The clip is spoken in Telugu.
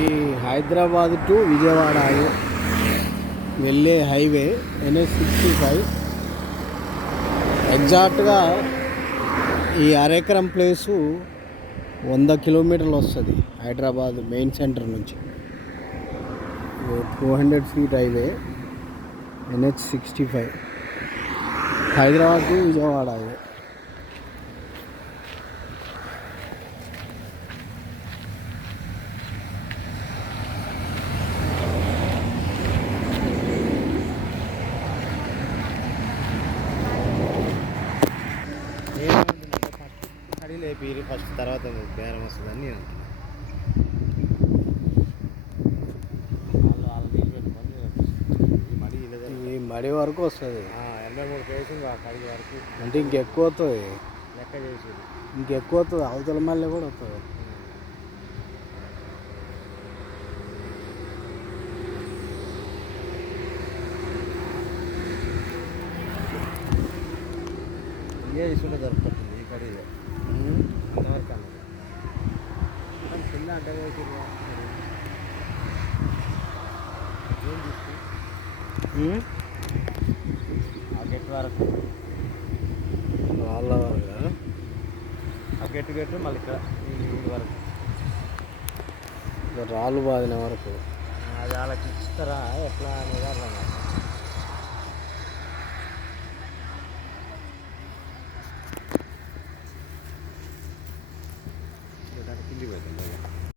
ఈ హైదరాబాద్ టు విజయవాడ వెళ్ళే హైవే ఎన్ఎస్ సిక్స్టీ ఫైవ్. ఎగ్జాక్ట్గా ఈ అరెకరం ప్లేసు వంద కిలోమీటర్లు వస్తుంది హైదరాబాద్ మెయిన్ సెంటర్ నుంచి. Two hundred feet highway NH sixty five. Hyderabad to Vijayawada highway కడి లేపి ఫస్ట్ తర్వాత బేరం వస్తుందని నేను పెట్టుకొని ఈ మడి వరకు వస్తుంది. ఎనభై మూడు కేసులు ఆ కడిగి వరకు. అంటే ఇంకెక్కువ వస్తుంది లెక్క చేసి ఇంకెక్కువ వస్తుంది అవతల మళ్ళీ కూడా వస్తుంది ఇవే తీసుకుంటే దొరుకుతుంది. కడిగి అంతవరకు అన్నది కానీ కింద. ఏం తీసుకు ఆ గెట్ వరకు. వాళ్ళ వరకు ఆ? గెట్టు గెట్టు మళ్ళీ ఇక్కడ ఈ వరకు. రాళ్ళు బాదిన వరకు. అది వాళ్ళకి ఇస్తారా ఎట్లా అనేది అర్థం కాదు.